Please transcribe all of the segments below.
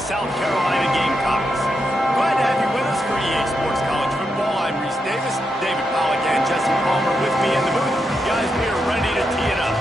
South Carolina Gamecocks. Glad to have you with us for EA Sports College Football. I'm Reese Davis, David Pollack, and Jesse Palmer with me in the booth. Guys, we are ready to tee it up.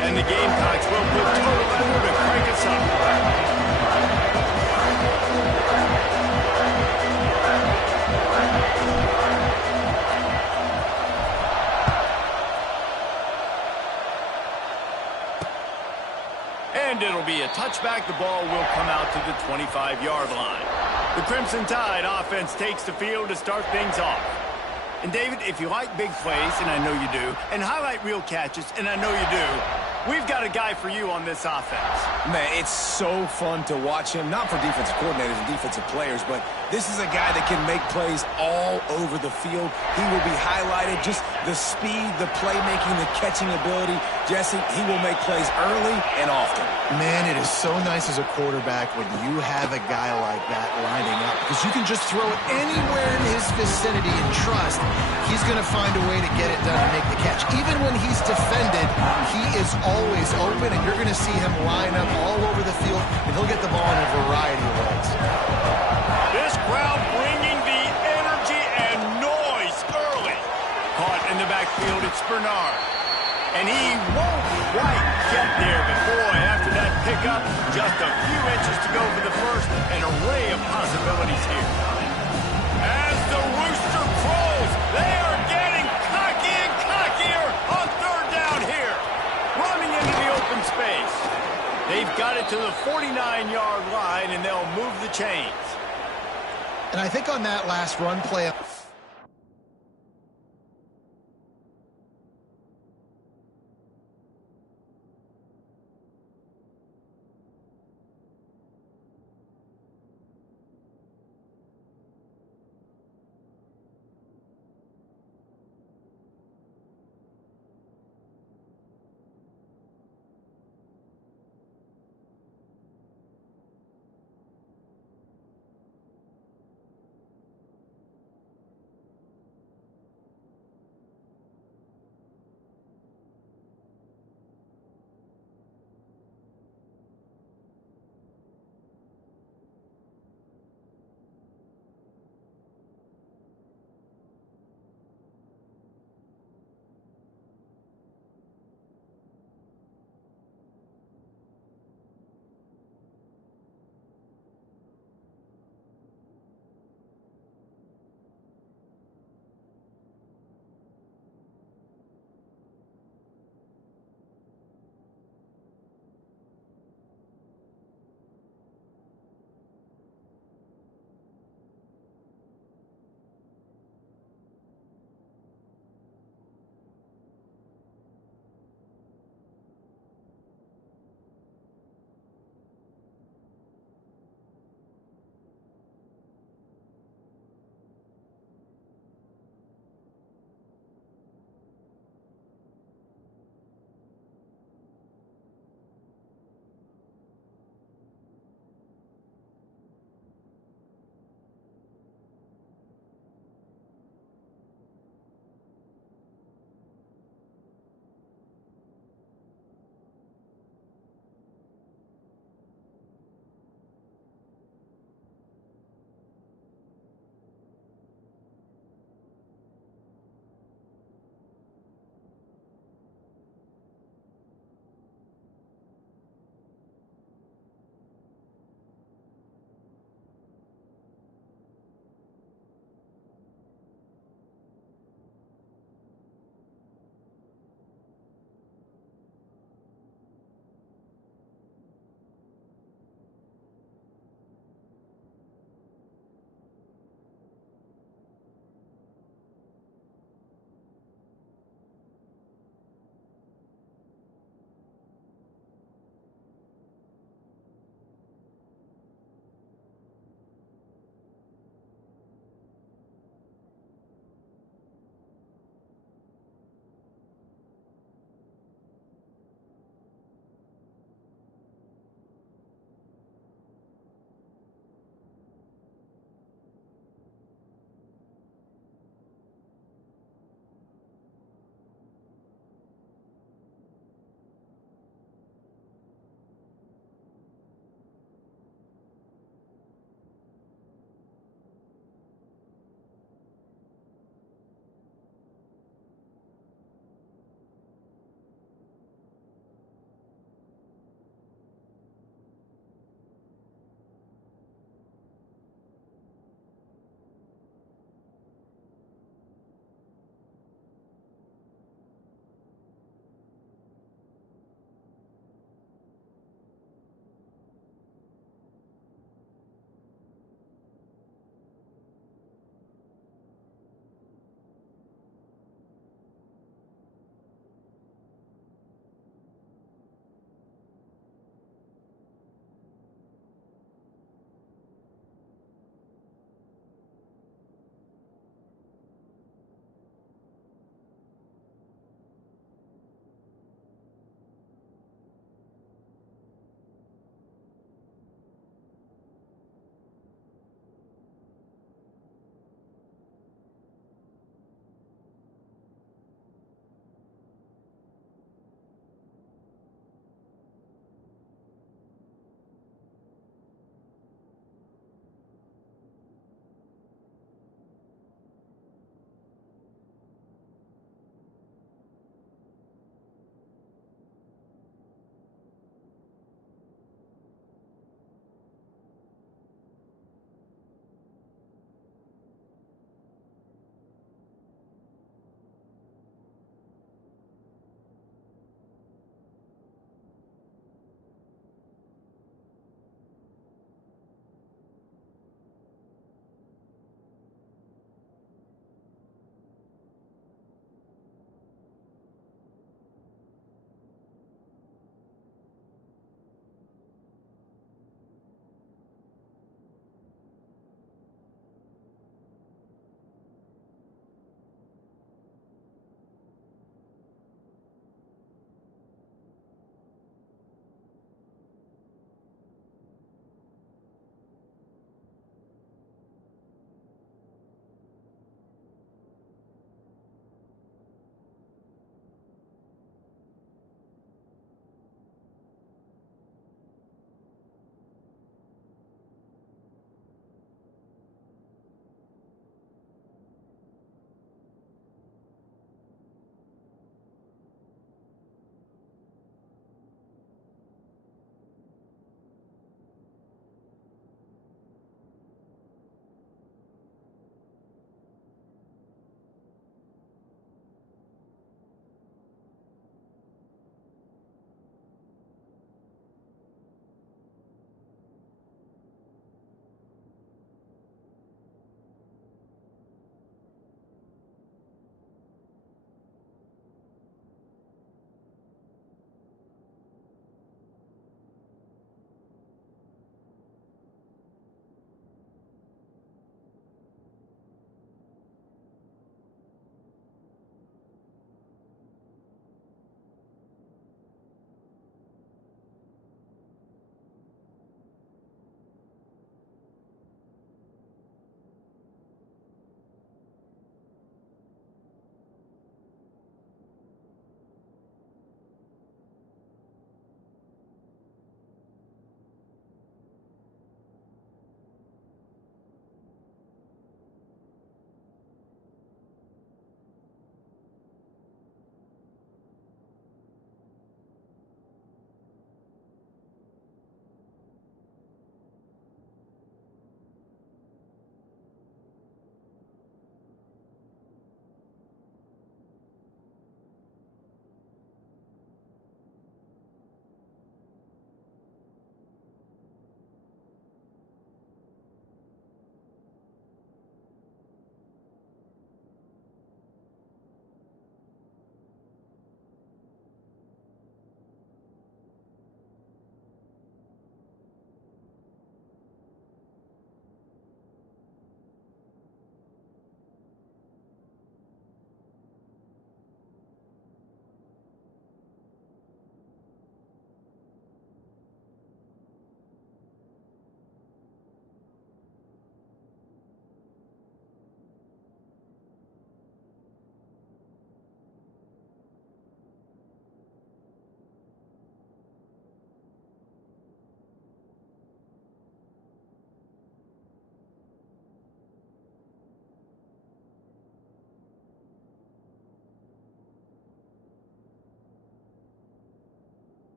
And the Gamecocks will put total effort to crank us up. And it'll be a touchback. The ball will come out to the 25-yard line. The Crimson Tide offense takes the field to start things off. And David, if you like big plays, and I know you do, and highlight real catches, and I know you do, we've got a guy for you on this offense. Man, it's so fun to watch him, not for defensive coordinators and defensive players, but this is a guy that can make plays all over the field. He will be highlighted, just the speed, the playmaking, the catching ability. Jesse, he will make plays early and often. Man, it is so nice as a quarterback when you have a guy like that lining up, because you can just throw it anywhere in his vicinity and trust he's going to find a way to get it done and make the catch. Even when he's defended, he is always open, and you're going to see him line up all over the field, and he'll get the ball in a variety of ways. This crowd bringing the energy and noise early. Caught in the backfield, it's Bernard. And he won't quite get there, but boy, after that pickup, just a few inches to go for the first, an array of possibilities here. As the rooster crows, they are getting cocky and cockier on third down here. Running into the open space. They've got it to the 49-yard line, and they'll move the chains. And I think on that last run play,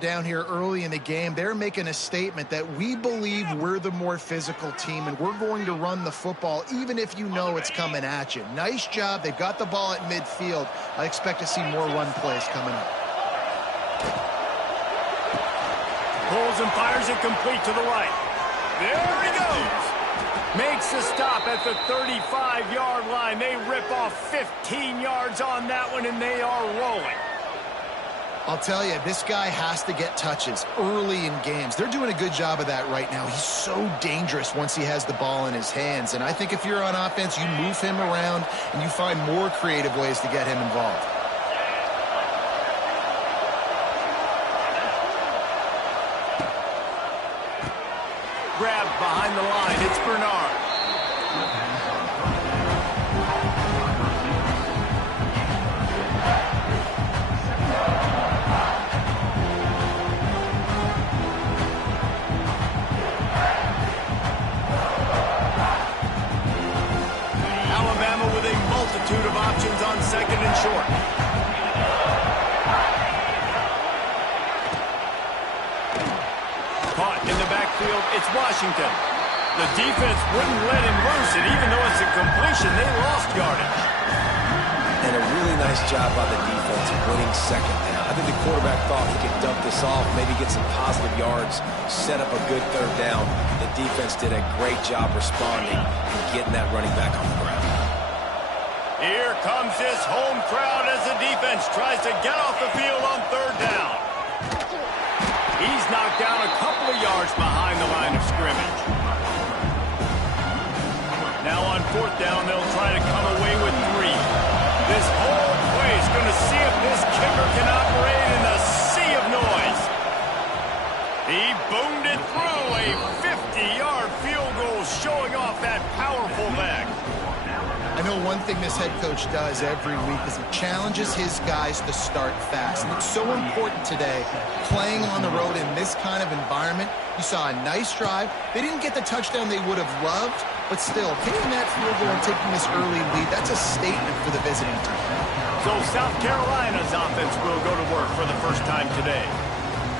down here early in the game. They're making a statement that we believe we're the more physical team and we're going to run the football even if you know it's coming at you. Nice job. They've got the ball at midfield. I expect to see more run plays coming up. Pulls and fires it complete to the right. There he goes. Makes a stop at the 35-yard line. They rip off 15 yards on that one, and they are rolling. I'll tell you, this guy has to get touches early in games. They're doing a good job of that right now. He's so dangerous once he has the ball in his hands. And I think if you're on offense, you move him around and you find more creative ways to get him involved. Grabbed behind the line. It's Bernard. Alabama with a multitude of options on second and short. Caught in the backfield, it's Washington. The defense wouldn't let him loose, and even though it's a completion, they lost yardage. And a really nice job by the defense winning second down. I think the quarterback thought he could dump this off, maybe get some positive yards, set up a good third down. The defense did a great job responding and getting that running back on the ground. Here comes this home crowd as the defense tries to get off the field on third down. He's knocked down a couple of yards behind the line of scrimmage. Now on fourth down, they'll try to come away with 3. This whole play is going to see if this kicker can operate in the sea of noise. He boomed it through a 50-yard field goal, showing off that powerful leg. I know one thing this head coach does every week is he challenges his guys to start fast. And it's so important today, playing on the road in this kind of environment. You saw a nice drive. They didn't get the touchdown they would have loved, but still, taking that field goal and taking this early lead, that's a statement for the visiting team. So South Carolina's offense will go to work for the first time today.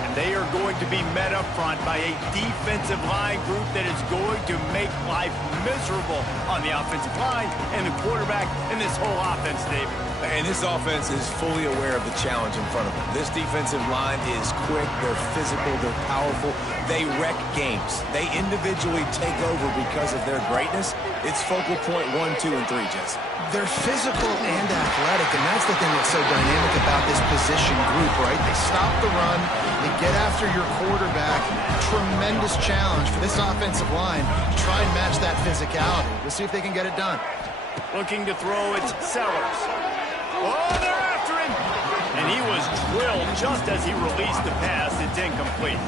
And they are going to be met up front by a defensive line group that is going to make life miserable on the offensive line and the quarterback and this whole offense, David. And this offense is fully aware of the challenge in front of them. This defensive line is quick, they're physical, they're powerful. They wreck games. They individually take over because of their greatness. It's focal point 1, 2, and 3, Jesse. They're physical and athletic, and that's the thing that's so dynamic about this position group, right? They stop the run, they get after your quarterback. Tremendous challenge for this offensive line to try and match that physicality. We'll see if they can get it done. Looking to throw, it's Sellers. Oh, they're after him! And he was drilled just as he released the pass. It's incomplete.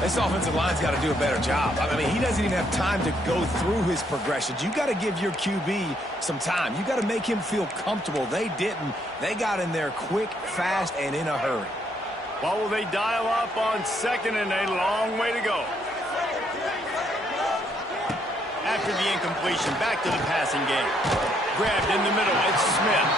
This offensive line's got to do a better job. I mean, he doesn't even have time to go through his progressions. You got to give your QB some time. You got to make him feel comfortable. They didn't. They got in there quick, fast, and in a hurry. Well, will they dial up on second and a long way to go? After the incompletion, back to the passing game. Grabbed in the middle, it's Smith.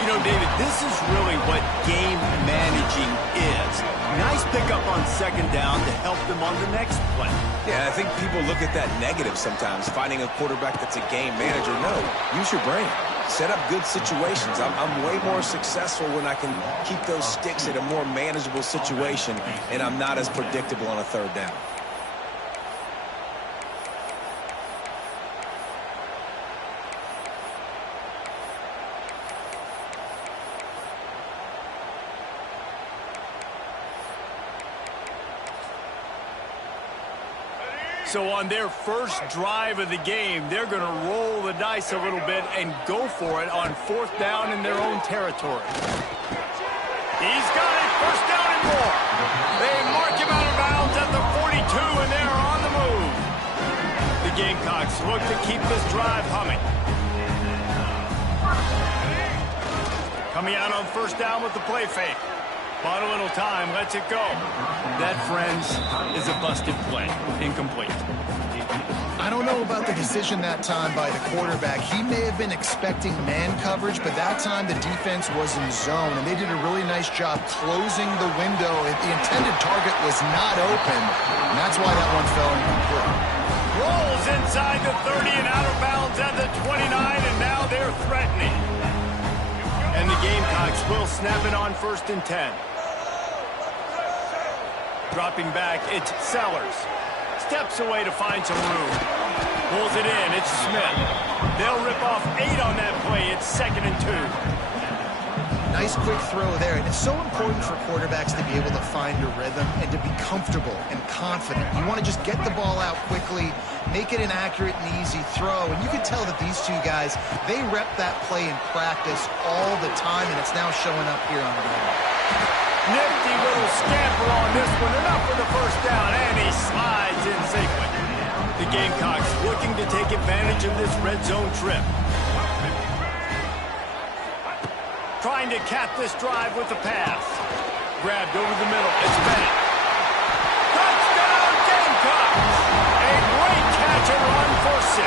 You know, David, this is really what game managing is. Nice pickup on second down to help them on the next play. Yeah, I think people look at that negative sometimes, finding a quarterback that's a game manager. No, use your brain. Set up good situations. I'm way more successful when I can keep those sticks in a more manageable situation, and I'm not as predictable on a third down. So on their first drive of the game, they're going to roll the dice a little bit and go for it on fourth down in their own territory. He's got it, first down and more. They mark him out of bounds at the 42, and they're on the move. The Gamecocks look to keep this drive humming. Coming out on first down with the play fake. Bought a little time, lets it go. That, friends, is a busted play. Incomplete. I don't know about the decision that time by the quarterback. He may have been expecting man coverage, but that time the defense was in zone, and they did a really nice job closing the window. The intended target was not open, and that's why that one fell incomplete. Rolls inside the 30 and out of bounds at the 29, and now they're threatening. And the Gamecocks will snap it on 1st and 10. Dropping back, it's Sellers. Steps away to find some room. Pulls it in, it's Smith. They'll rip off 8 on that play. It's 2nd and 2. Nice quick throw there, and it's so important for quarterbacks to be able to find a rhythm and to be comfortable and confident. You want to just get the ball out quickly, make it an accurate and easy throw, and you can tell that these two guys, they rep that play in practice all the time, and it's now showing up here on the game. Nifty little scamper on this one, enough for the first down, and he slides in safely. The Gamecocks looking to take advantage of this red zone trip. Trying to cap this drive with the pass. Grabbed over the middle, it's Bennett. Touchdown Gamecocks! A great catch and run for 6.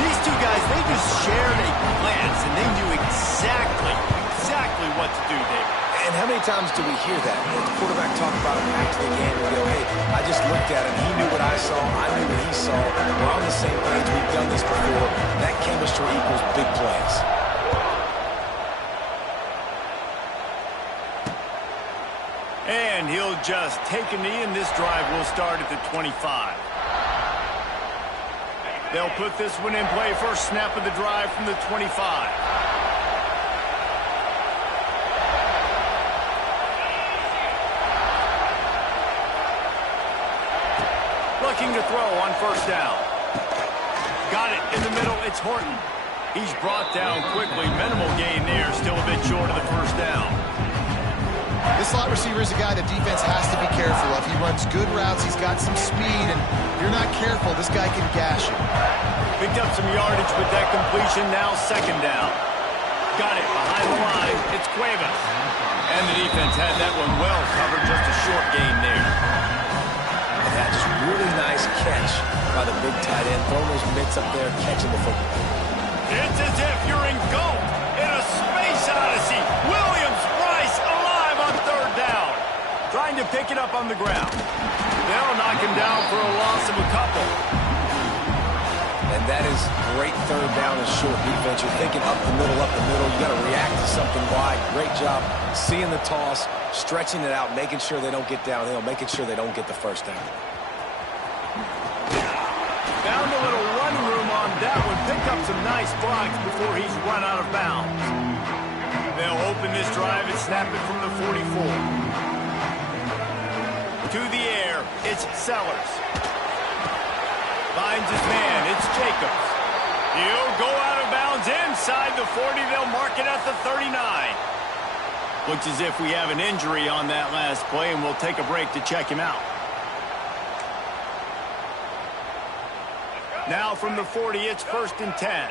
These two guys, they just shared a glance, and they knew exactly what to do, David. And how many times do we hear that? The quarterback talk about him after the game and go, hey, I just looked at him. He knew what I saw. I knew what he saw. We're on the same page. We've done this before. That chemistry equals big plays. And he'll just take a knee, and this drive will start at the 25. They'll put this one in play. First snap of the drive from the 25. Looking to throw on 1st down. Got it in the middle. It's Horton. He's brought down quickly. Minimal gain there. Still a bit short of the 1st down. This slot receiver is a guy the defense has to be careful of. He runs good routes. He's got some speed, and if you're not careful, this guy can gash you. Picked up some yardage with that completion. Now 2nd down. Got it behind the line. It's Cuevas. And the defense had that one well covered. Just a short gain there. That just really nice catch by the big tight end. Throwing those mitts up there, catching the football. It's as if you're engulfed in a space odyssey. Williams-Brice alive on 3rd down. Trying to pick it up on the ground. They'll knock him down for a loss of a couple. And that is great 3rd down and short defense. You're thinking up the middle. You got to react to something wide. Great job seeing the toss, stretching it out, making sure they don't get downhill, making sure they don't get the 1st down. Found a little running room on that one. Picked up some nice blocks before he's run out of bounds. They'll open this drive and snap it from the 44. To the air, it's Sellers. Finds his man, it's Jacobs. He'll go out of bounds inside the 40. They'll mark it at the 39. Looks as if we have an injury on that last play, and we'll take a break to check him out. Now from the 40, it's 1st and 10.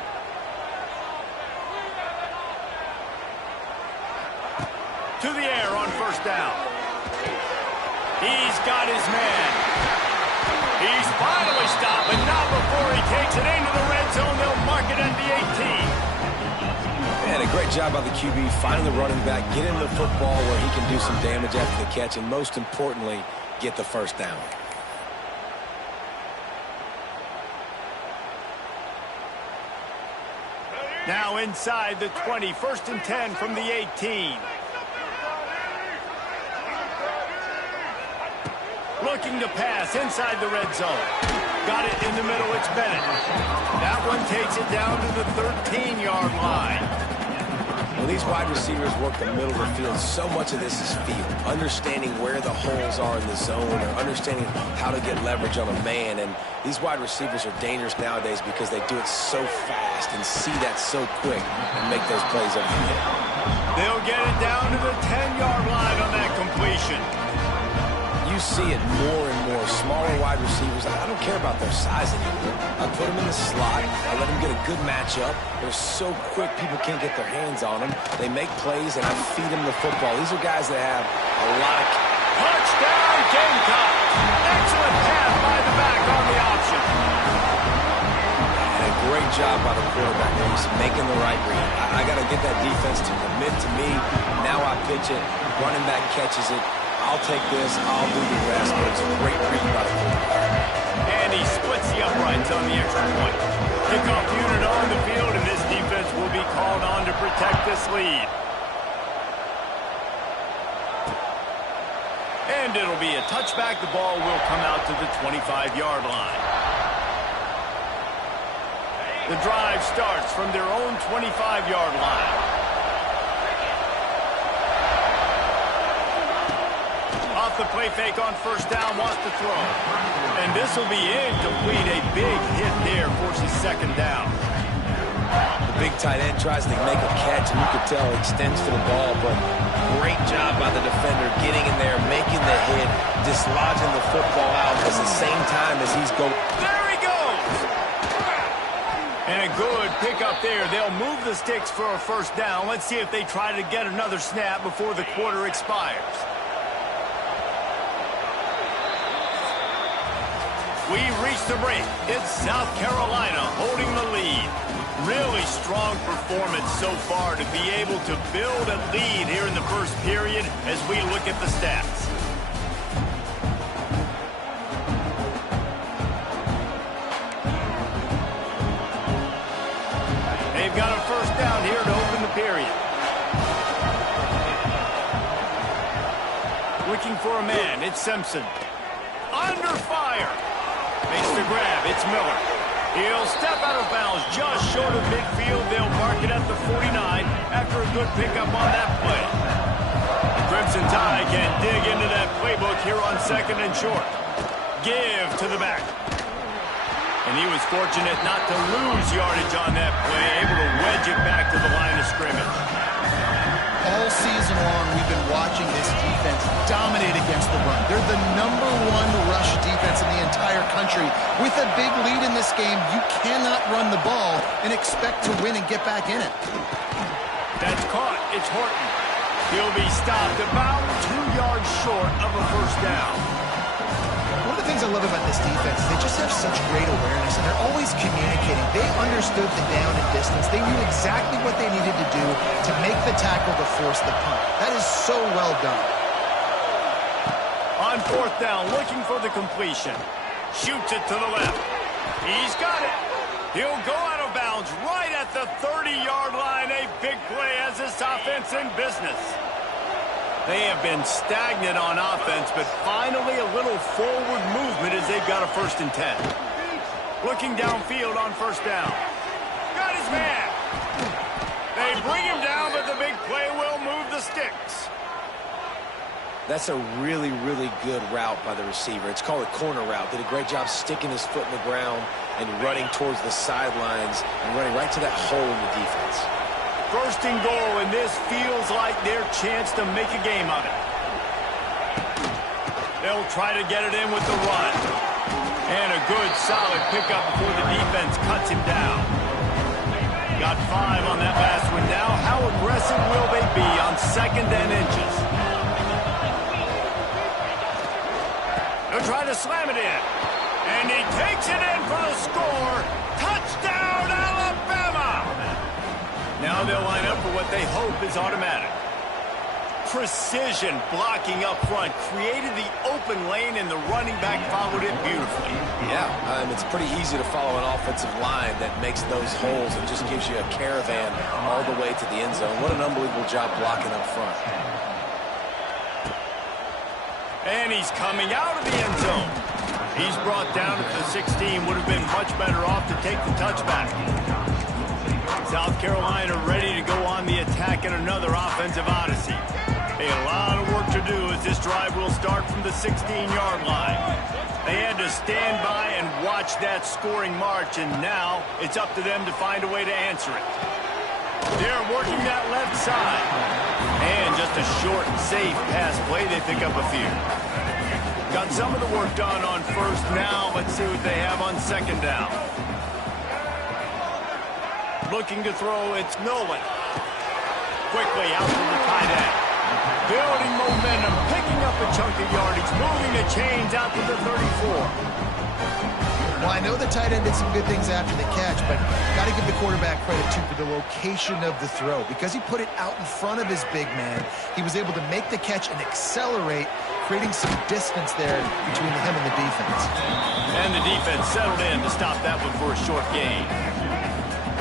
To the air on 1st down. He's got his man. He's finally stopped, but not before he takes it into the red zone. They'll mark it at the 18. Man, a great job by the QB, finding the running back, get into the football where he can do some damage after the catch, and most importantly, get the 1st down. Now inside the 20, 1st and 10 from the 18. Looking to pass inside the red zone. Got it in the middle, it's Bennett. That one takes it down to the 13-yard line. When these wide receivers work the middle of the field, so much of this is feel. Understanding where the holes are in the zone, or understanding how to get leverage on a man. And these wide receivers are dangerous nowadays because they do it so fast and see that so quick and make those plays over the field. They'll get it down to the 10-yard line on that completion. You you see it more and more. Smaller wide receivers, I don't care about their size anymore. I put them in the slot. I let them get a good matchup. They're so quick, people can't get their hands on them. They make plays, and I feed them the football. These are guys that have a lot of... Touchdown, Gamecock! Excellent pass by the back on the option. And a great job by the quarterback. He's making the right read. I got to get that defense to commit to me. Now I pitch it. Running back catches it. I'll take this. I'll do the rest. But it's a great read by the quarterback. And he splits the uprights on the extra point. Kickoff unit on the field, and this defense will be called on to protect this lead. And it'll be a touchback. The ball will come out to the 25-yard line. The drive starts from their own 25-yard line. Off the play fake on first down, wants to throw. And this will be incomplete. A big hit there, forces second down. The big tight end tries to make a catch, and you could tell he extends for the ball, but great job by the defender getting in there, making the hit, dislodging the football out at the same time as he's going. There he goes! And a good pickup there. They'll move the sticks for a first down. Let's see if they try to get another snap before the quarter expires. We reach the break. It's South Carolina holding the lead. Really strong performance so far to be able to build a lead here in the first period as we look at the stats. They've got a first down here to open the period. Looking for a man. It's Simpson. Under fire. Makes the grab. It's Miller. He'll step out of bounds just short of midfield. They'll mark it at the 49 after a good pickup on that play. The Crimson Tide can dig into that playbook here on second and short. Give to the back. And he was fortunate not to lose yardage on that play, able to wedge it back to the line of scrimmage. All season long, we've been watching this defense dominate against the run. They're the #1 rush defense in the entire country. With a big lead in this game, you cannot run the ball and expect to win and get back in it. That's caught. It's Horton. He'll be stopped about 2 yards short of a first down. One of the things I love about this defense is they just have such great awareness, and they're always communicating. They understood the down and distance. They knew exactly what they needed to do to make the tackle to force the punt. That is so well done. On fourth down, looking for the completion. Shoots it to the left. He's got it. He'll go out of bounds right at the 30-yard line. A big play as this offense in business. They have been stagnant on offense, but finally a little forward movement as they've got a 1st and 10. Looking downfield on first down. Got his man. They bring him down, but the big play will move the sticks. That's a really, really good route by the receiver. It's called a corner route. Did a great job sticking his foot in the ground and running towards the sidelines and running right to that hole in the defense. 1st and goal, and this feels like their chance to make a game of it. They'll try to get it in with the run. And a good, solid pickup before the defense cuts him down. Got 5 on that last one. Now, how aggressive will they be on 2nd and inches? They'll try to slam it in. And he takes it in for the score. Touchdown, Alabama! Now they'll line up for what they hope is automatic. Precision blocking up front. Created the open lane, and the running back followed it beautifully. Yeah, it's pretty easy to follow an offensive line that makes those holes and just gives you a caravan all the way to the end zone. What an unbelievable job blocking up front. And he's coming out of the end zone. He's brought down at the 16. Would have been much better off to take the touchback. South Carolina ready to go on the attack in another offensive odyssey. A lot of work to do as this drive will start from the 16-yard line. They had to stand by and watch that scoring march, and now it's up to them to find a way to answer it. They're working that left side. And just a short, safe pass play, they pick up a few. Got some of the work done on first. Now let's see what they have on second down. Looking to throw, it's Nolan. Quickly out to the tight end. Building momentum, picking up a chunk of yardage, moving the chains out to the 34. Well, I know the tight end did some good things after the catch, but got to give the quarterback credit, too, for the location of the throw. Because he put it out in front of his big man, he was able to make the catch and accelerate, creating some distance there between him and the defense. And the defense settled in to stop that one for a short gain.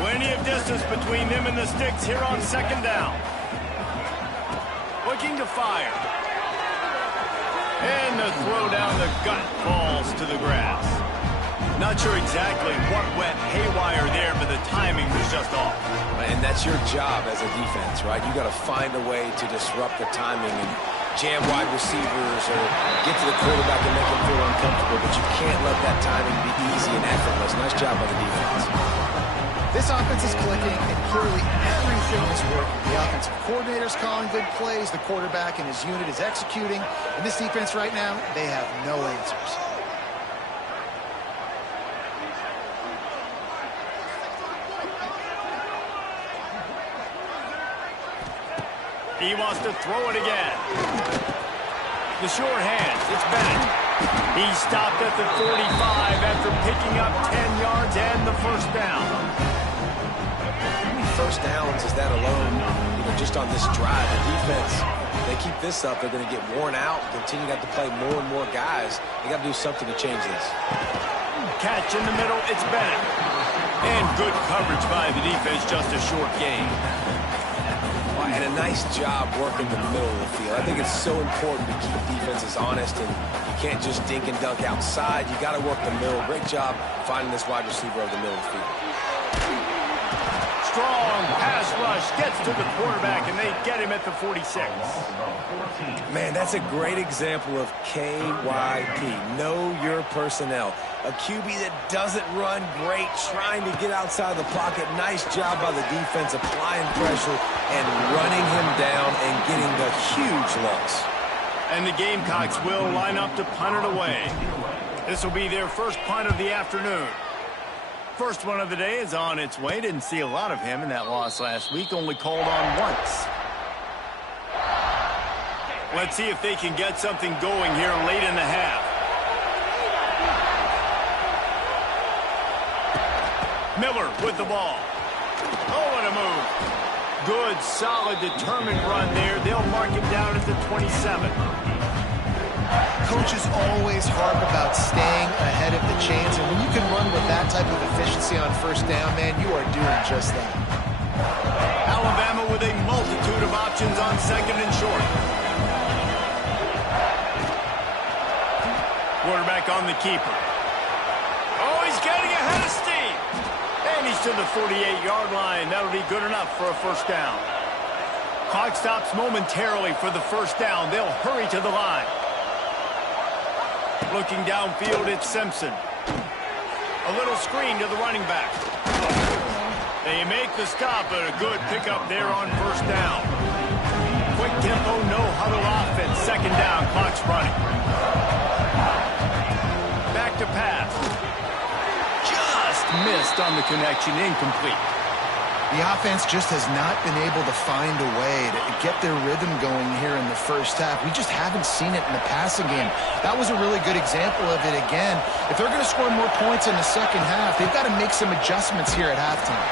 Plenty of distance between them and the sticks here on second down. Looking to fire. And the throw down the gut falls to the grass. Not sure exactly what went haywire there, but the timing was just off. And that's your job as a defense, right? You got to find a way to disrupt the timing and jam wide receivers or get to the quarterback and make him feel uncomfortable, but you can't let that timing be easy and effortless. Nice job by the defense. This offense is clicking, and clearly everything is working. The offensive coordinator's calling good plays, the quarterback and his unit is executing, and this defense right now, they have no answers. He wants to throw it again. The short hands, it's Bennett. He stopped at the 45 after picking up 10 yards and the first down. How many first downs is that alone, just on this drive? The defense, they keep this up, they're going to get worn out, continue to have to play more and more guys. They got to do something to change this. Catch in the middle, it's Bennett. And good coverage by the defense, just a short gain. And a nice job working the middle of the field. I think it's so important to keep defenses honest, and you can't just dink and dunk outside. You got to work the middle. Great job finding this wide receiver over the middle of the field. Strong pass rush gets to the quarterback, and they get him at the 46. Man, that's a great example of KYP. Know your personnel. A QB that doesn't run great, trying to get outside of the pocket. Nice job by the defense, applying pressure and running him down and getting the huge looks. And the Gamecocks will line up to punt it away. This will be their first punt of the afternoon. First one of the day is on its way. Didn't see a lot of him in that loss last week, only called on once. Let's see if they can get something going here late in the half. Miller with the ball. Oh, what a move. Good, solid, determined run there. They'll mark him down at the 27. Coaches always harp about staying ahead of the chains, and when you can run with that type of efficiency on first down, man, you are doing just that. Alabama with a multitude of options on second and short. Quarterback on the keeper. Oh, he's getting ahead of steam. And he's to the 48-yard line. That'll be good enough for a first down. Clock stops momentarily for the first down. They'll hurry to the line. Looking downfield, it's Simpson. A little screen to the running back. They make the stop, but a good pickup there on first down. Quick tempo, no huddle offense. Second down, clock's running. Back to pass. Just missed on the connection, incomplete. The offense just has not been able to find a way to get their rhythm going here in the first half. We just haven't seen it in the passing game. That was a really good example of it again. If they're going to score more points in the second half, they've got to make some adjustments here at halftime.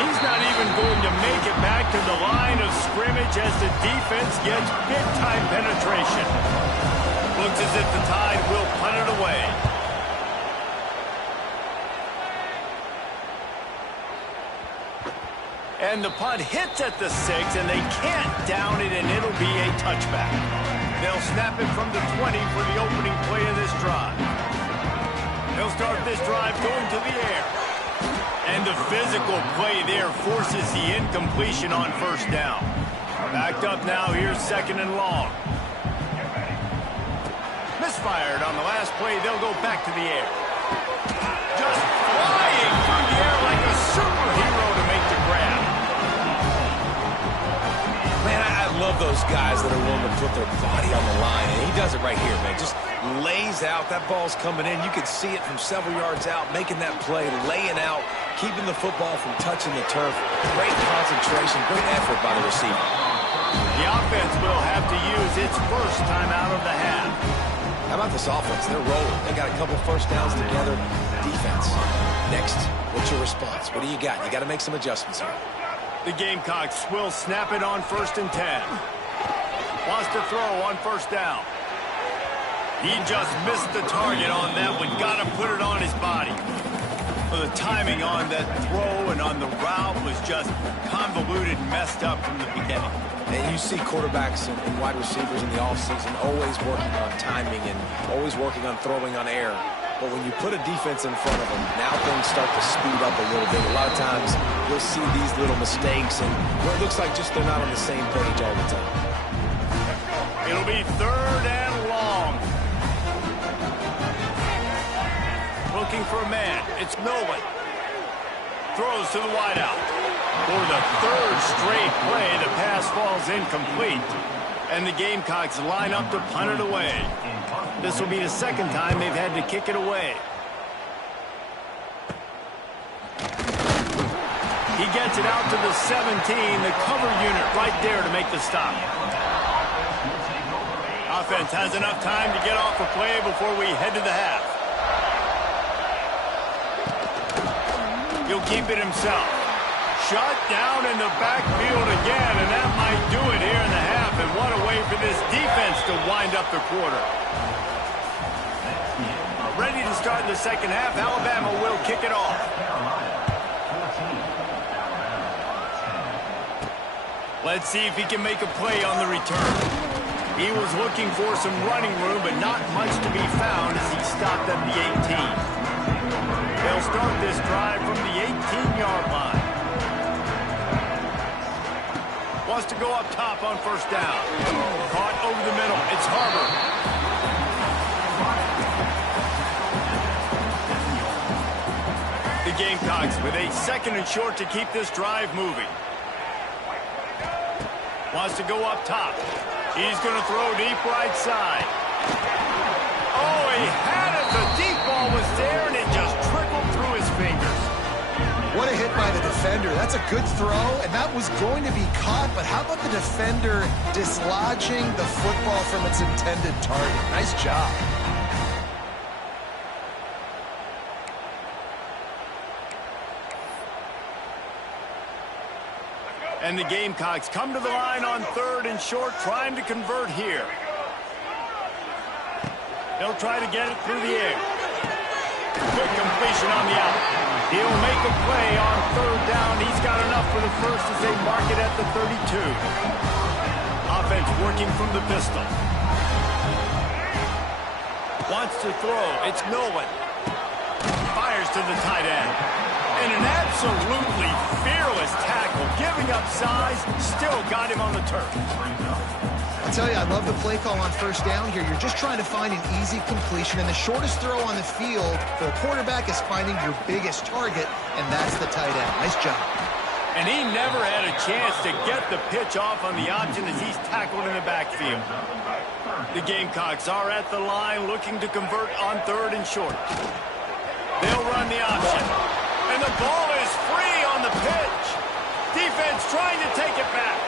He's not even going to make it back to the line of scrimmage as the defense gets big-time penetration. Looks as if the Tide will punt it away. And the punt hits at the 6, and they can't down it, and it'll be a touchback. They'll snap it from the 20 for the opening play of this drive. They'll start this drive going to the air. And the physical play there forces the incompletion on first down. Backed up now, here's second and long. Misfired on the last play, they'll go back to the air. Just flying through the air like a superhero to make the grab. Man, I love those guys that are willing to put their body on the line, and he does it right here, man. Just he's out. That ball's coming in. You can see it from several yards out, making that play, laying out, keeping the football from touching the turf. Great concentration, great effort by the receiver. The offense will have to use its first timeout of the half. How about this offense? They're rolling. They got a couple first downs together. Defense. Next, what's your response? What do you got? You got to make some adjustments here. The Gamecocks will snap it on 1st and 10. Wants to throw on 1st down. He just missed the target on that one. Got to put it on his body. Well, the timing on that throw and on the route was just convoluted and messed up from the beginning. And you see quarterbacks and wide receivers in the offseason always working on timing and always working on throwing on air. But when you put a defense in front of them, now things start to speed up a little bit. A lot of times you'll see these little mistakes and where it looks like just they're not on the same page all the time. It'll be 3rd and long. Looking for a man. It's Nolan. Throws to the wideout. For the 3rd straight play, the pass falls incomplete. And the Gamecocks line up to punt it away. This will be the 2nd time they've had to kick it away. He gets it out to the 17, the cover unit right there to make the stop. Offense has enough time to get off the play before we head to the half. He'll keep it himself. Shut down in the backfield again, and that might do it here in the half. And what a way for this defense to wind up the quarter. Ready to start in the 2nd half. Alabama will kick it off. Let's see if he can make a play on the return. He was looking for some running room, but not much to be found as he stopped at the 18. They'll start this drive from the 18-yard line. Wants to go up top on 1st down. Caught over the middle. It's Harbor. The Gamecocks with a 2nd and short to keep this drive moving. Wants to go up top. He's going to throw deep right side. Oh, he had it. The deep ball was there, and it just trickled through his fingers. What a hit by the defender. That's a good throw, and that was going to be caught, but how about the defender dislodging the football from its intended target? Nice job. And the Gamecocks come to the line on 3rd and short, trying to convert here. They'll try to get it through the air. Quick completion on the out. He'll make a play on 3rd down. He's got enough for the 1st as they mark it at the 32. Offense working from the pistol. Wants to throw. It's Nolan. Fires to the tight end. And an absolutely fearless tackle, giving up size, still got him on the turf. I'll tell you, I love the play call on 1st down here. You're just trying to find an easy completion, and the shortest throw on the field for a quarterback is finding your biggest target, and that's the tight end. Nice job. And he never had a chance to get the pitch off on the option as he's tackled in the backfield. The Gamecocks are at the line looking to convert on 3rd and short. They'll run the option. And the ball is free on the pitch. Defense trying to take it back.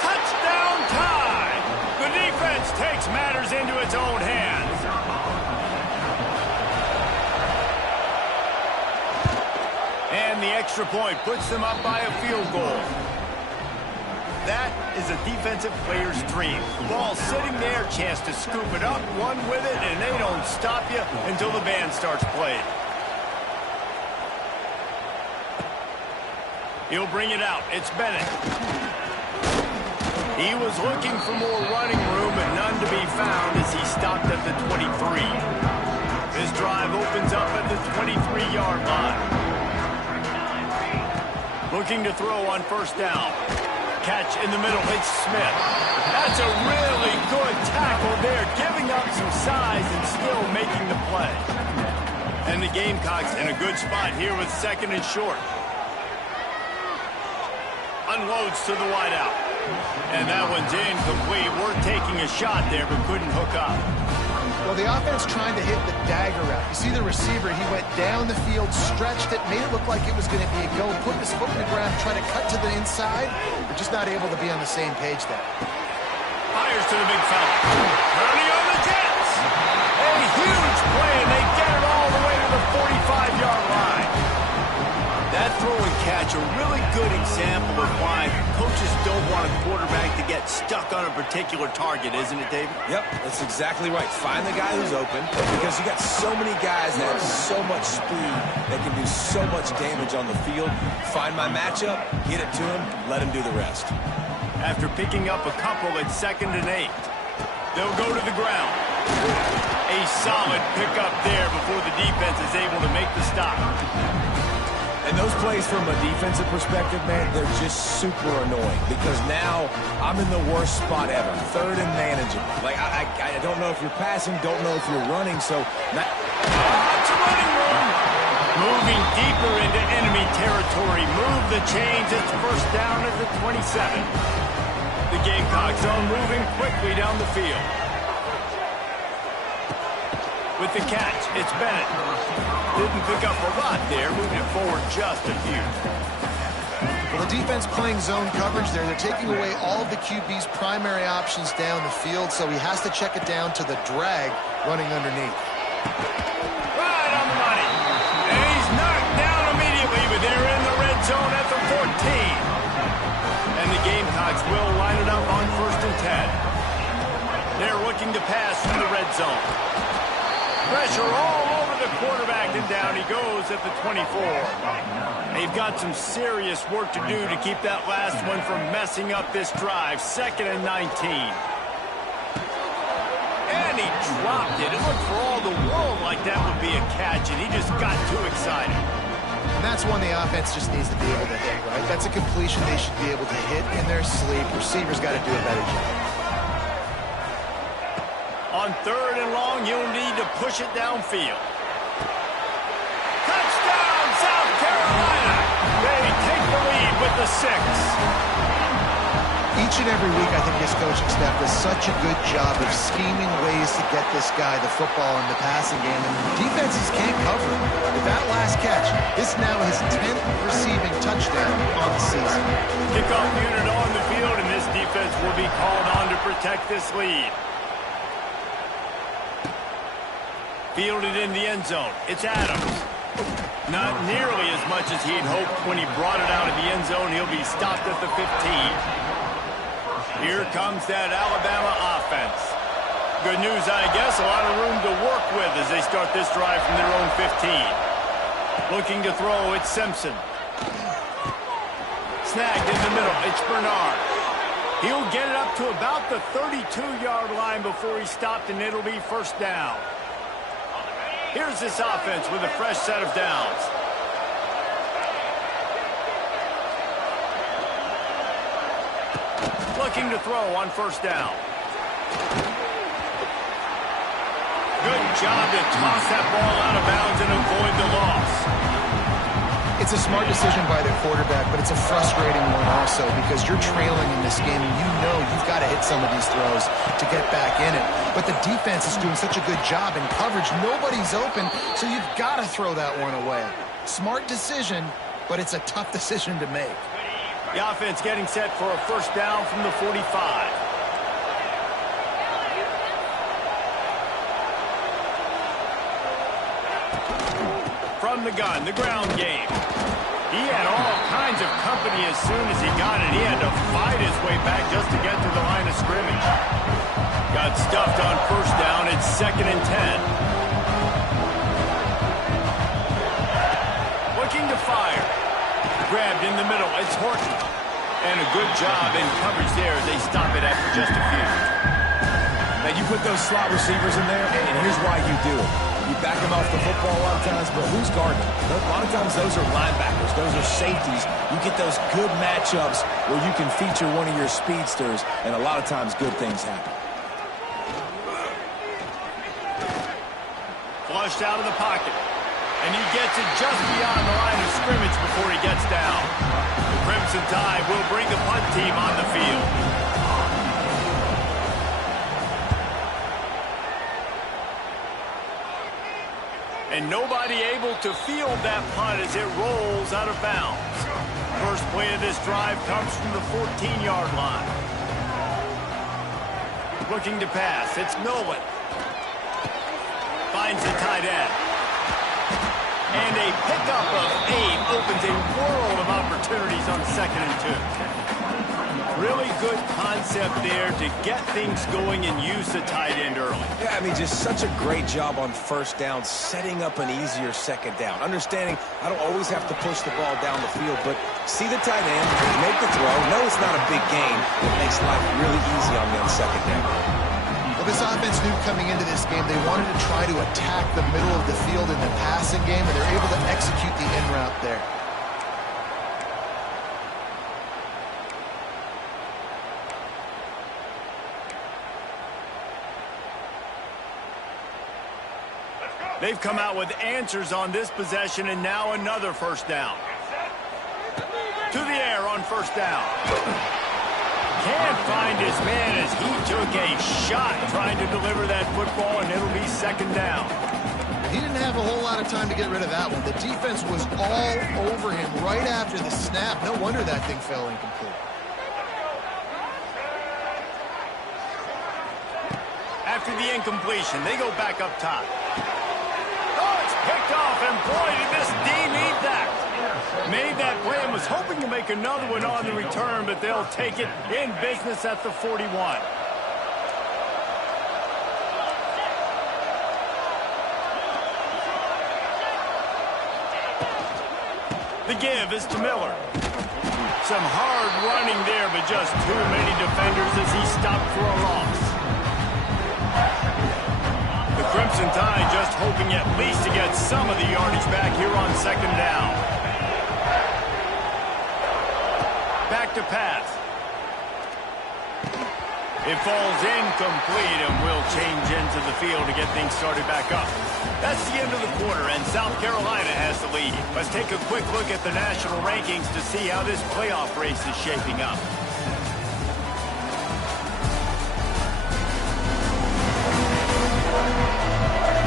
Touchdown tie. The defense takes matters into its own hands. And the extra point puts them up by a field goal. That is a defensive player's dream. Ball sitting there, chance to scoop it up, run with it, and they don't stop you until the band starts playing. He'll bring it out. It's Bennett. He was looking for more running room, but none to be found as he stopped at the 23. His drive opens up at the 23-yard line. Looking to throw on 1st down. Catch in the middle. It's Smith. That's a really good tackle there, giving up some size and still making the play. And the Gamecocks in a good spot here with 2nd and short. Unloads to the wideout. And that one's incomplete. We're taking a shot there, but couldn't hook up. Well, the offense trying to hit the dagger route. You see the receiver, he went down the field, stretched it, made it look like it was going to be a go, put his foot in the ground, trying to cut to the inside. They're just not able to be on the same page there. Fires to the big fella. Turning on the Jets. A huge play, and they get it all the way to the 45-yard line. That throw and catch, a really good example of why coaches don't want a quarterback to get stuck on a particular target, isn't it, David? Yep, that's exactly right. Find the guy who's open, because you got so many guys that have so much speed that can do so much damage on the field. Find my matchup, get it to him, let him do the rest. After picking up a couple at 2nd and 8, they'll go to the ground. A solid pickup there before the defense is able to make the stop. And those plays from a defensive perspective, man, they're just super annoying because now I'm in the worst spot ever. 3rd and manageable. Like, I don't know if you're passing, don't know if you're running, so... It's a running room. Moving deeper into enemy territory. Move the chains. It's first down at the 27. The Gamecocks are moving quickly down the field. With the catch, it's Bennett. Didn't pick up a lot there, moving it forward just a few. Well, the defense playing zone coverage there. They're taking away all of the QB's primary options down the field, so he has to check it down to the drag running underneath. Right on the money. And he's knocked down immediately, but they're in the red zone at the 14. And the Gamecocks will line it up on 1st and 10. They're looking to pass from the red zone. Pressure all over the quarterback, and down he goes at the 24. They've got some serious work to do to keep that last one from messing up this drive. 2nd and 19. And he dropped it. It looked for all the world like that would be a catch, and he just got too excited. And that's one the offense just needs to be able to hit, right? That's a completion they should be able to hit in their sleep. Receivers got to do a better job. On 3rd and long, you'll need to push it downfield. Touchdown, South Carolina! They take the lead with the 6. Each and every week, I think this coaching staff does such a good job of scheming ways to get this guy the football in the passing game, and defenses can't cover him. With that last catch, this now his 10th receiving touchdown on the season. Kickoff unit on the field, and this defense will be called on to protect this lead. Fielded in the end zone. It's Adams. Not nearly as much as he'd hoped when he brought it out of the end zone. He'll be stopped at the 15. Here comes that Alabama offense. Good news, I guess. A lot of room to work with as they start this drive from their own 15. Looking to throw, it's Simpson. Snagged in the middle. It's Bernard. He'll get it up to about the 32-yard line before he's stopped, and it'll be first down. Here's this offense with a fresh set of downs. Looking to throw on first down. Good job to toss that ball out of bounds and avoid the loss. It's a smart decision by the quarterback, but it's a frustrating one also because you're trailing in this game and you know you've got to hit some of these throws to get back in it. But the defense is doing such a good job in coverage. Nobody's open, so you've got to throw that one away. Smart decision, but it's a tough decision to make. The offense getting set for a first down from the 45. From the gun, the ground game. He had all kinds of company as soon as he got it. He had to fight his way back just to get to the line of scrimmage. Got stuffed on first down. It's 2nd and 10. Looking to fire. Grabbed in the middle. It's Horton. And a good job in coverage there as they stop it after just a few. Now, you put those slot receivers in there, and here's why you do it. You back them off the football a lot of times, but who's guarding? A lot of times those are linebackers. Those are safeties. You get those good matchups where you can feature one of your speedsters, and a lot of times good things happen. Flushed out of the pocket. And he gets it just beyond the line of scrimmage before he gets down. The Crimson Tide will bring the punt team on the field. 2 And nobody able to field that punt as it rolls out of bounds. First play of this drive comes from the 14-yard line. Looking to pass. It's Nolan. Finds the tight end. And a pickup of 8 opens a world of opportunities on 2nd and 2. Really good concept there to get things going and use the tight end early. Yeah, I mean, just such a great job on first down, setting up an easier second down. Understanding I don't always have to push the ball down the field, but see the tight end, make the throw. No, it's not a big gain. It makes life really easy on me on second down. Well, this offense knew coming into this game they wanted to try to attack the middle of the field in the passing game, and they're able to execute the in route there. They've come out with answers on this possession, and now another first down. To the air on first down. Can't find his man as he took a shot trying to deliver that football, and it'll be second down. He didn't have a whole lot of time to get rid of that one. The defense was all over him right after the snap. No wonder that thing fell incomplete. After the incompletion, they go back up top. Picked off, and boy, did this D need that. Made that play and was hoping to make another one on the return, but they'll take it in business at the 41. The give is to Miller. Some hard running there, but just too many defenders as he stopped for a loss. The Crimson Tide just hoping at least to get some of the yardage back here on second down. Back to pass. It falls incomplete and will change into the field to get things started back up. That's the end of the quarter, and South Carolina has the lead. Let's take a quick look at the national rankings to see how this playoff race is shaping up.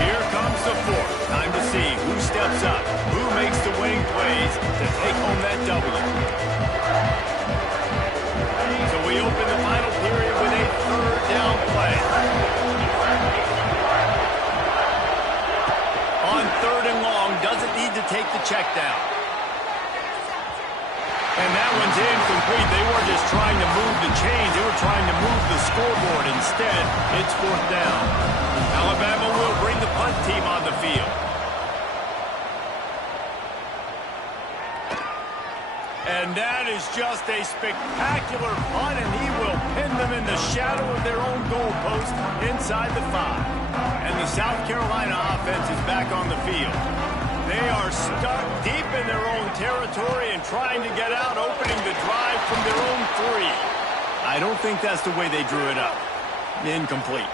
Here comes the fourth. Time to see who steps up, who makes the winning plays to take home that W. So we open the final period with a third down play. On third and long, doesn't need to take the check down. And that one's incomplete. They weren't just trying to move the chains. They were trying to move the scoreboard. Instead, it's fourth down. Alabama will bring the punt team on the field. And that is just a spectacular punt, and he will pin them in the shadow of their own goalpost inside the 5. And the South Carolina offense is back on the field. They are stuck deep in their own territory and trying to get out, opening the drive from their own 3. I don't think that's the way they drew it up. Incomplete.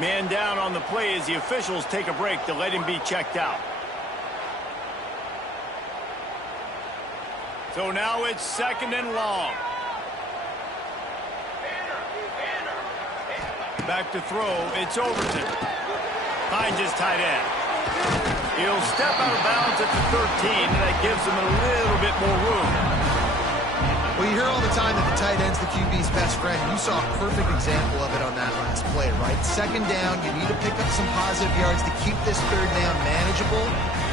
Man down on the play as the officials take a break to let him be checked out. So now it's second and long. Back to throw. It's Overton. Finds his tight end. He'll step out of bounds at the 13, and that gives him a little bit more room. Well, you hear all the time that the tight end's the QB's best friend. You saw a perfect example of it on that last play, right? Second down, you need to pick up some positive yards to keep this third down manageable.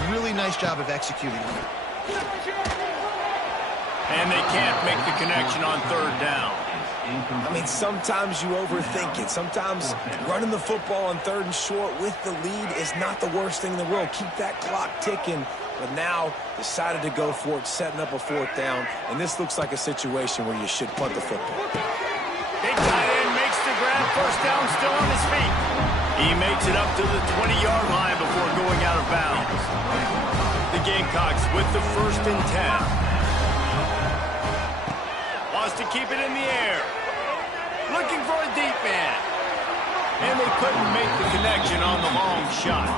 Really nice job of executing it. And they can't make the connection on third down. I mean, sometimes you overthink it. Sometimes running the football on third and short with the lead is not the worst thing in the world. Keep that clock ticking. But now decided to go for it, setting up a fourth down. And this looks like a situation where you should punt the football. Big tight end makes the grab. First down, still on his feet. He makes it up to the 20-yard line before going out of bounds. The Gamecocks with the 1st and 10. Wants to keep it in the air. Looking for a deep man. And they couldn't make the connection on the long shot.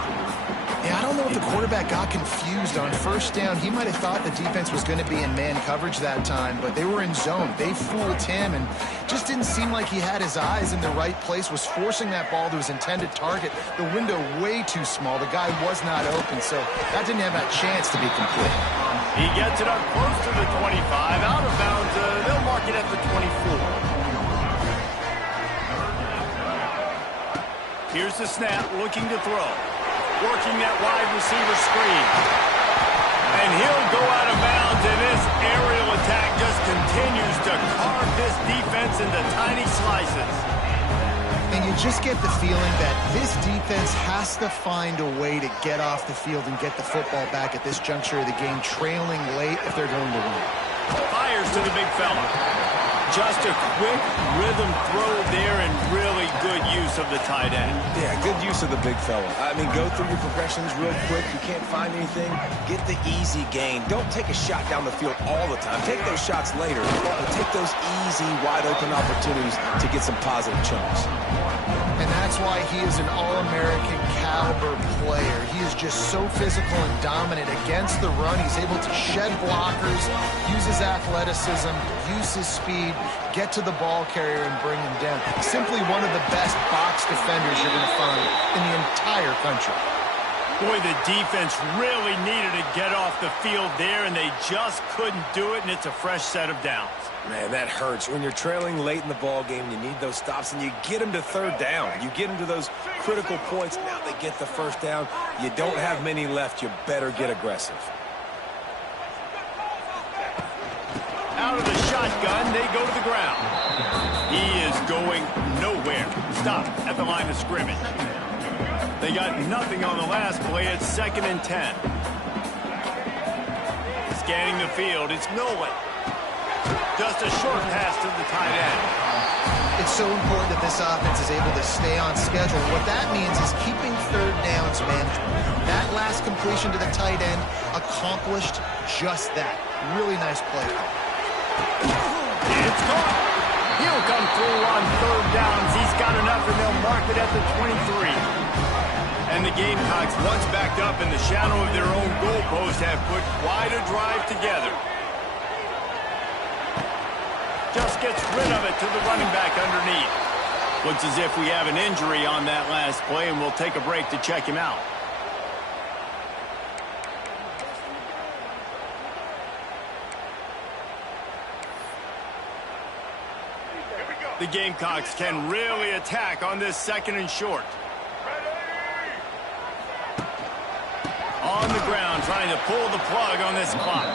Yeah, I don't know if the quarterback got confused on first down. He might have thought the defense was going to be in man coverage that time, but they were in zone. They fooled him and just didn't seem like he had his eyes in the right place, was forcing that ball to his intended target. The window way too small. The guy was not open, so that didn't have a chance to be complete. He gets it up close to the 25, out of bounds. They'll mark it at the 24. Here's the snap, looking to throw. Working that wide receiver screen. And he'll go out of bounds, and this aerial attack just continues to carve this defense into tiny slices. And you just get the feeling that this defense has to find a way to get off the field and get the football back at this juncture of the game, trailing late if they're going to win. Fires to the big fella. Just a quick rhythm throw there and really good use of the tight end. Yeah, good use of the big fella. I mean, go through your progressions real quick. You can't find anything, get the easy gain. Don't take a shot down the field all the time. Take those shots later, but take those easy, wide-open opportunities to get some positive chunks. And that's why he is an All-American caliber player. He is just so physical and dominant against the run. He's able to shed blockers, use his athleticism, use his speed, get to the ball carrier and bring him down. Simply one of the best box defenders you're going to find in the entire country. Boy, the defense really needed to get off the field there, and they just couldn't do it, and it's a fresh set of downs. Man, that hurts. When you're trailing late in the ball game, you need those stops, and you get them to third down. You get them to those critical points. Now they get the first down. You don't have many left. You better get aggressive. Out of the shotgun, they go to the ground. He is going nowhere. Stop at the line of scrimmage. They got nothing on the last play. It's 2nd and 10. Scanning the field, it's Nolan. Just a short pass to the tight end. It's so important that this offense is able to stay on schedule. What that means is keeping third downs manageable. That last completion to the tight end accomplished just that. Really nice play. It's caught. He'll come through on third downs. He's got enough, and they'll mark it at the 23. And the Gamecocks, once backed up in the shadow of their own goalpost, have put quite a drive together. Just gets rid of it to the running back underneath. Looks as if we have an injury on that last play, and we'll take a break to check him out. The Gamecocks can really attack on this 2nd and short. On the ground, trying to pull the plug on this clock.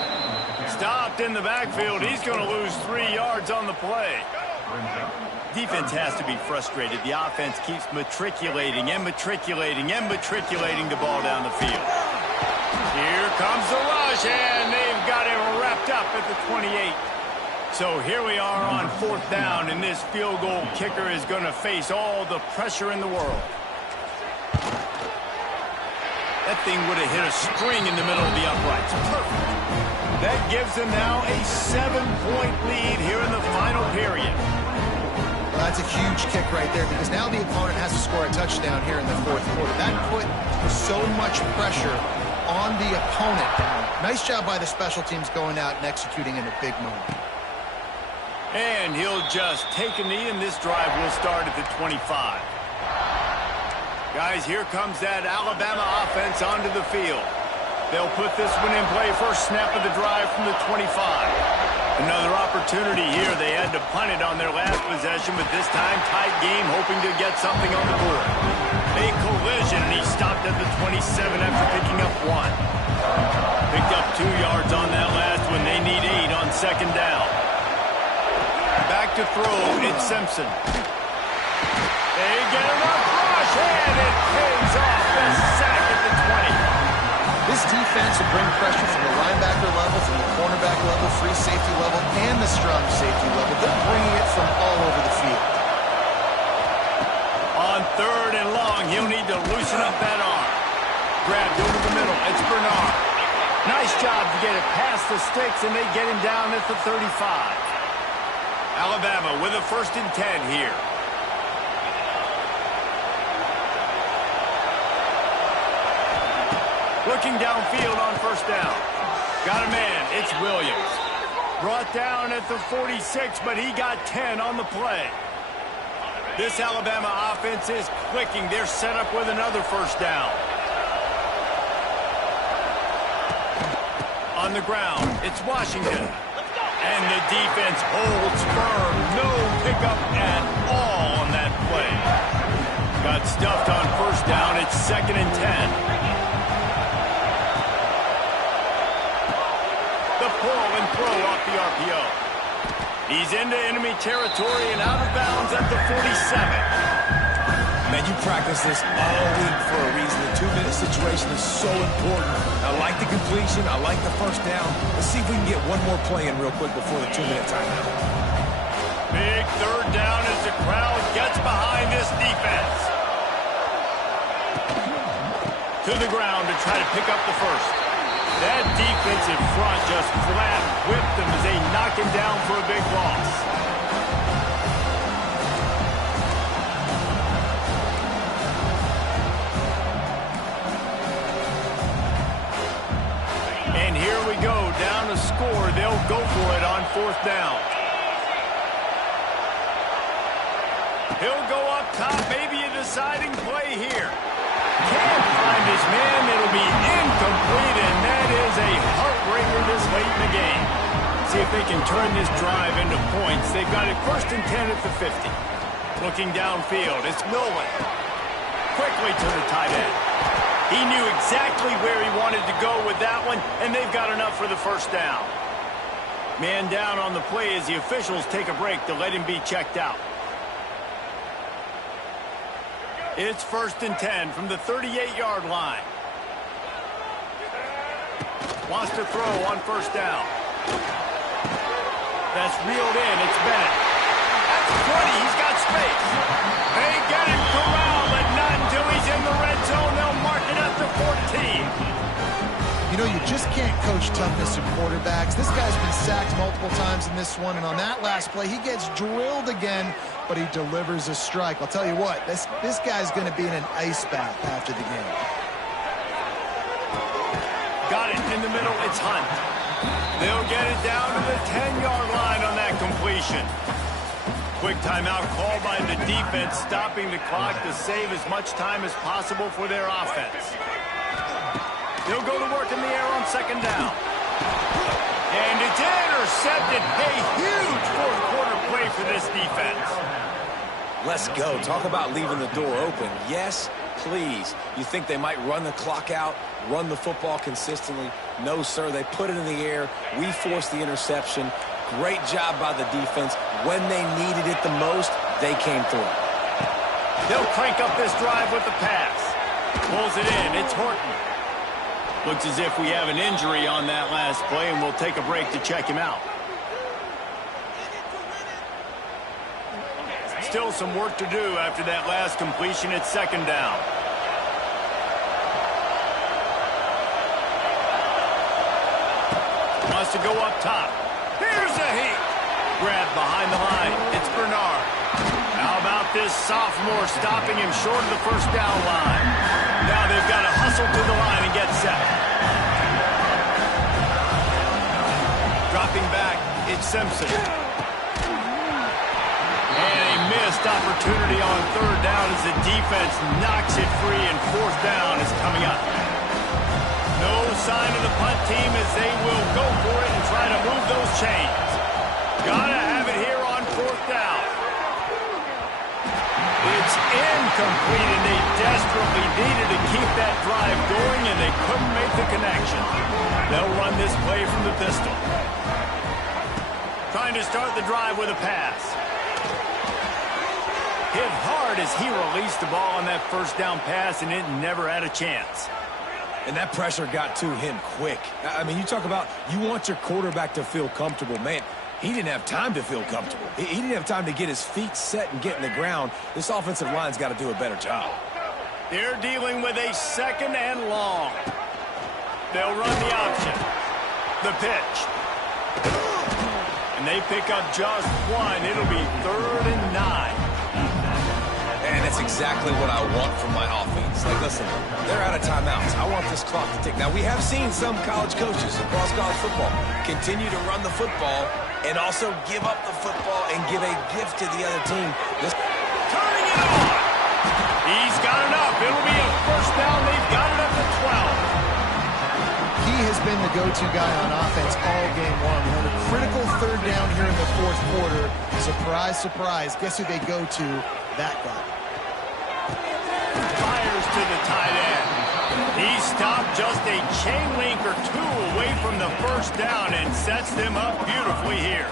Stopped in the backfield. He's going to lose 3 yards on the play. Defense has to be frustrated. The offense keeps matriculating and matriculating and matriculating the ball down the field. Here comes the rush, and they've got him wrapped up at the 28. So here we are on 4th down, and this field goal kicker is going to face all the pressure in the world. That thing would have hit a string in the middle of the uprights. Perfect. That gives them now a 7-point lead here in the final period. Well, that's a huge kick right there because now the opponent has to score a touchdown here in the 4th quarter. That put so much pressure on the opponent. Nice job by the special teams going out and executing in a big moment. And he'll just take a knee, and this drive will start at the 25. Guys, here comes that Alabama offense onto the field. They'll put this one in play. First snap of the drive from the 25. Another opportunity here. They had to punt it on their last possession, but this time tight game, hoping to get something on the board. A collision, and he stopped at the 27 after picking up 1. Picked up 2 yards on that last one. They need 8 on 2nd down. Back to throw, it's Simpson. They get enough rush, and it pays off the sack at the 20. This defense will bring pressure from the linebacker level, from the cornerback level, free safety level, and the strong safety level. They're bringing it from all over the field. On 3rd and long, he'll need to loosen up that arm. Grabbed over the middle, it's Bernard. Nice job to get it past the sticks, and they get him down at the 35. Alabama with a 1st and 10 here. Looking downfield on first down. Got a man. It's Williams. Brought down at the 46, but he got 10 on the play. This Alabama offense is clicking. They're set up with another first down. On the ground, it's Washington. And the defense holds firm. No pickup at all on that play. Got stuffed on first down. It's 2nd and 10. The pull and throw off the RPO. He's into enemy territory and out of bounds at the 47. Man, you practice this all week for a reason. The 2-minute situation is so important. I like the completion. I like the first down. Let's see if we can get one more play in real quick before the 2-minute timeout. Big third down as the crowd gets behind this defense. To the ground to try to pick up the first. That defensive front just flat whipped them as they knock him down for a big loss. And here we go, down to score. They'll go for it on fourth down. He'll go up top, maybe a deciding play here. Can't find his man. It'll be incomplete, and that is a heartbreaker this late in the game. See if they can turn this drive into points. They've got it 1st and 10 at the 50. Looking downfield, it's Milwin. Quickly to the tight end. He knew exactly where he wanted to go with that one, and they've got enough for the first down. Man down on the play as the officials take a break to let him be checked out. It's 1st and 10 from the 38-yard line. Wants to throw on first down. That's reeled in. It's Bennett. At the 20, he's got space. They get him corralled, but not until he's in the red zone. They'll mark it at the 14. You know, you just can't coach toughness of quarterbacks. This guy's been sacked multiple times in this one, and on that last play, he gets drilled again, but he delivers a strike. I'll tell you what, this guy's going to be in an ice bath after the game. Got it in the middle. It's Hunt. They'll get it down to the 10-yard line on that completion. Quick timeout called by the defense, stopping the clock to save as much time as possible for their offense. They'll go to work in the air on second down. And it's intercepted. A huge fourth-quarter play for this defense. Let's go. Talk about leaving the door open. Yes, please. You think they might run the clock out, run the football consistently? No, sir. They put it in the air. We forced the interception. Great job by the defense. When they needed it the most, they came through. They'll crank up this drive with the pass. Pulls it in. It's Horton. Looks as if we have an injury on that last play, and we'll take a break to check him out. Still some work to do after that last completion at second down. Wants to go up top. Here's a heat. Grab behind the line. It's Bernard. How about this sophomore stopping him short of the first down line? Now they've got to hustle to the line and get set. Dropping back, it's Simpson. And a missed opportunity on third down as the defense knocks it free, and fourth down is coming up. No sign of the punt team as they will go for it and try to move those chains. Gotta have it here on fourth down. It's incomplete, and they desperately needed to keep that drive going, and they couldn't make the connection. They'll run this play from the pistol. Trying to start the drive with a pass. Hit hard as he released the ball on that first down pass, and it never had a chance. And that pressure got to him quick. I mean, you talk about you want your quarterback to feel comfortable. Man, he didn't have time to feel comfortable. He didn't have time to get his feet set and get in the ground. This offensive line's got to do a better job. They're dealing with a second and long. They'll run the option. The pitch. And they pick up just one. It'll be 3rd and 9. And that's exactly what I want from my offense. Like, listen, they're out of timeouts. I want want this clock to tick. Now, we have seen some college coaches across college football continue to run the football and also give up the football and give a gift to the other team. Turning it on. He's got enough. It'll be a first down. They've got it up to 12. He has been the go-to guy on offense all game long. On a critical third down here in the fourth quarter. Surprise, surprise. Guess who they go to? That guy. Fires to the tight end. He stopped just a chain link or two away from the first down and sets them up beautifully here.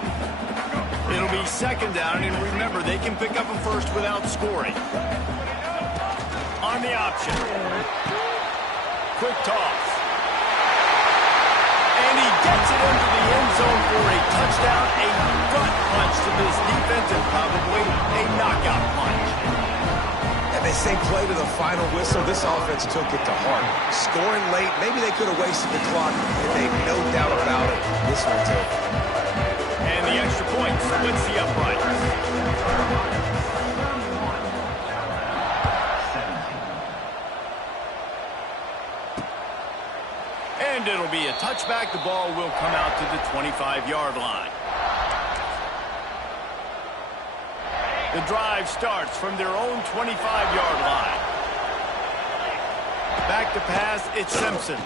It'll be second down, and remember, they can pick up a first without scoring. On the option. Quick toss. And he gets it into the end zone for a touchdown, a gut punch to this defense, and probably a knockout punch. And they say play to the final whistle. This offense took it to heart. Scoring late, maybe they could have wasted the clock, and they no doubt about it. This one took. And the extra point splits the uprights. And it'll be a touchback. The ball will come out to the 25-yard line. The drive starts from their own 25-yard line. Back to pass, it's Simpson.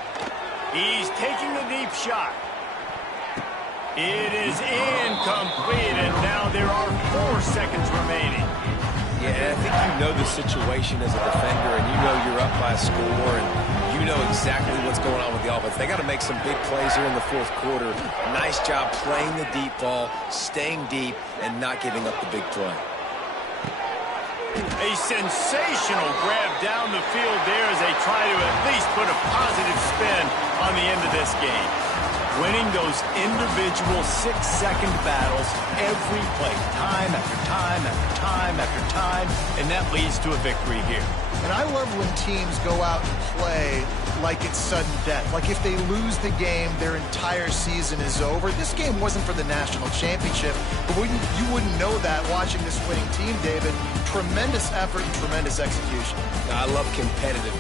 He's taking a deep shot. It is incomplete, and now there are 4 seconds remaining. Yeah, I think you know the situation as a defender, and you know you're up by a score, and you know exactly what's going on with the offense. They got to make some big plays here in the fourth quarter. Nice job playing the deep ball, staying deep, and not giving up the big play. A sensational grab down the field there as they try to at least put a positive spin on the end of this game. Winning those individual 6-second battles every play, time after time after time after time, and that leads to a victory here. And I love when teams go out and play like it's sudden death. Like if they lose the game, their entire season is over. This game wasn't for the national championship, but you wouldn't know that watching this winning team, David. Tremendous effort and tremendous execution. I love competitive